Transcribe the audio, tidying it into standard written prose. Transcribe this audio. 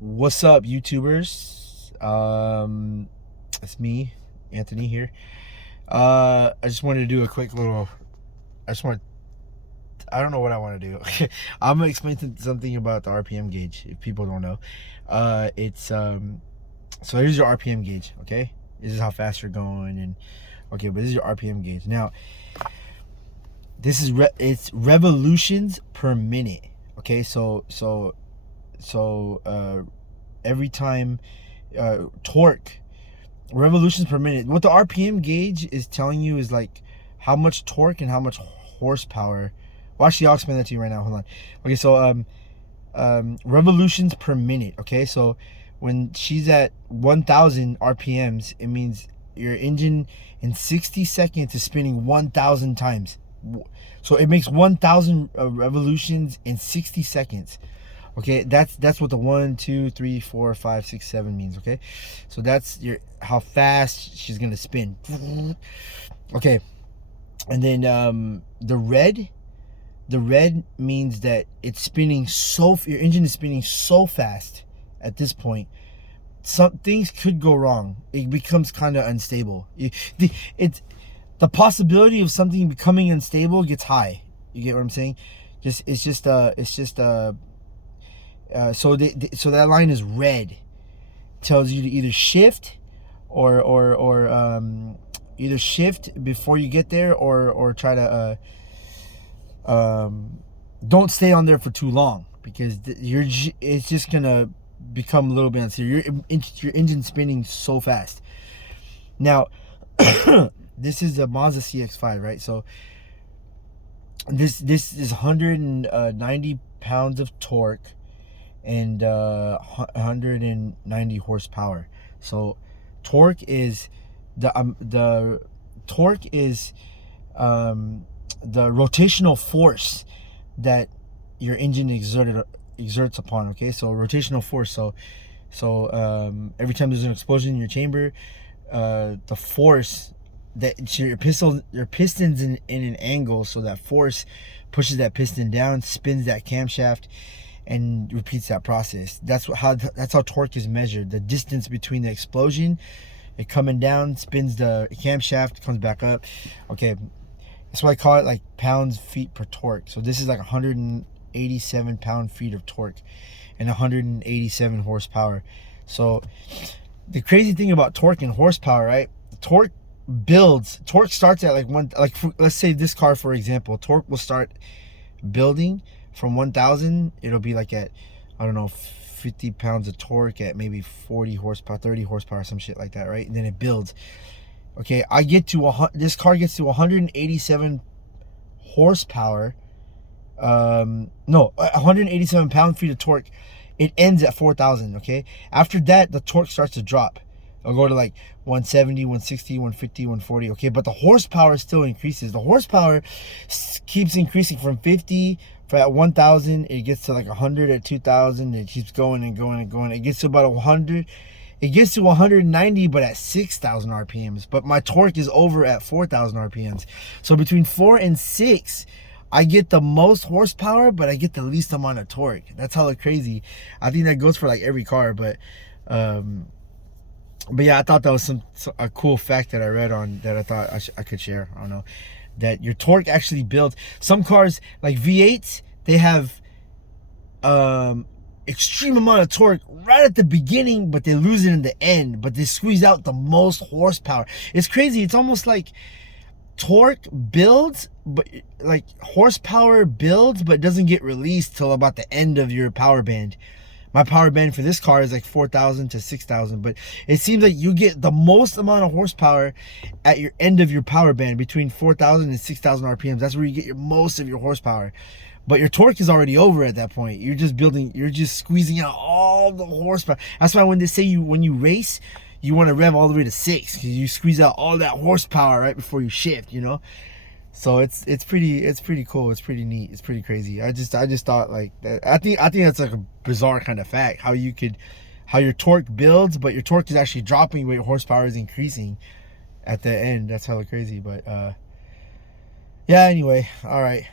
What's up, YouTubers? It's me, Anthony here. I just wanted to do a quick little. I don't know what I want to do. I'm gonna explain something about the RPM gauge if people don't know. So here's your RPM gauge. Okay, this is how fast you're going, and okay, but this is your RPM gauge. Now, this is it's revolutions per minute. Okay, so every time torque, revolutions per minute, what the RPM gauge is telling you is like how much torque and how much horsepower. Well, actually, I'll explain that to you right now. Hold on. Okay, so revolutions per minute. Okay, so when she's at 1,000 RPMs, it means your engine in 60 seconds is spinning 1,000 times. So it makes 1,000 revolutions in 60 seconds. Okay, that's what the 1, 2, 3, 4, 5, 6, 7 means. Okay, so that's how fast she's gonna spin. Okay, and then the red means that it's spinning your engine is spinning so fast at this point. Some things could go wrong. It becomes kind of unstable. The possibility of something becoming unstable gets high. You get what I'm saying? So that line is red. Tells you to either shift or either shift before you get there or try to don't stay on there for too long, because it's just gonna become a little bit unstable. Your engine spinning so fast. Now this is a Mazda CX-5, right? So this is 190 pounds of torque and 190 horsepower. So torque is the rotational force that your engine exerts upon. Okay, so rotational force. So every time there's an explosion in your chamber, the force that your piston's in an angle, so that force pushes that piston down, spins that camshaft, and repeats that process. That's how torque is measured. The distance between the explosion, it coming down, spins the camshaft, comes back up. Okay, that's why I call it like pounds-feet per torque. So this is like 187 pound-feet of torque and 187 horsepower. So the crazy thing about torque and horsepower, right? Torque starts at let's say this car, for example, torque will start building from 1,000. It'll be like at, I don't know, 50 pounds of torque at maybe 40 horsepower, 30 horsepower, some shit like that, right? And then it builds. Okay, this car gets to 187 horsepower. No, 187 pound-feet of torque. It ends at 4,000. Okay, after that, the torque starts to drop. It'll go to like 170, 160, 150, 140. Okay, but the horsepower still increases. The horsepower keeps increasing from 50 at 1,000. It gets to like 100 at 2,000. It keeps going and going and going. It gets to about 100. It gets to 190, but at 6,000 RPMs. But my torque is over at 4,000 RPMs. So between 4 and 6, I get the most horsepower, but I get the least amount of torque. That's hella crazy. I think that goes for like every car, but yeah, I thought that was a cool fact that I read on that I thought I could share. I don't know, that your torque actually builds. Some cars like V8s, they have extreme amount of torque right at the beginning, but they lose it in the end, but they squeeze out the most horsepower. It's crazy. It's almost like torque builds, but like horsepower builds, but doesn't get released till about the end of your power band. My power band for this car is like 4,000 to 6,000, but it seems like you get the most amount of horsepower at your end of your power band, between 4,000 and 6,000 RPMs. That's where you get most of your horsepower. But your torque is already over at that point. You're just squeezing out all the horsepower. That's why when they say when you race, you want to rev all the way to 6, because you squeeze out all that horsepower right before you shift, you know? So it's pretty cool. It's pretty neat. It's pretty crazy. I just thought like that. I think that's like a bizarre kind of fact, how your torque builds, but your torque is actually dropping, but your horsepower is increasing at the end. That's hella crazy. But yeah, anyway, all right.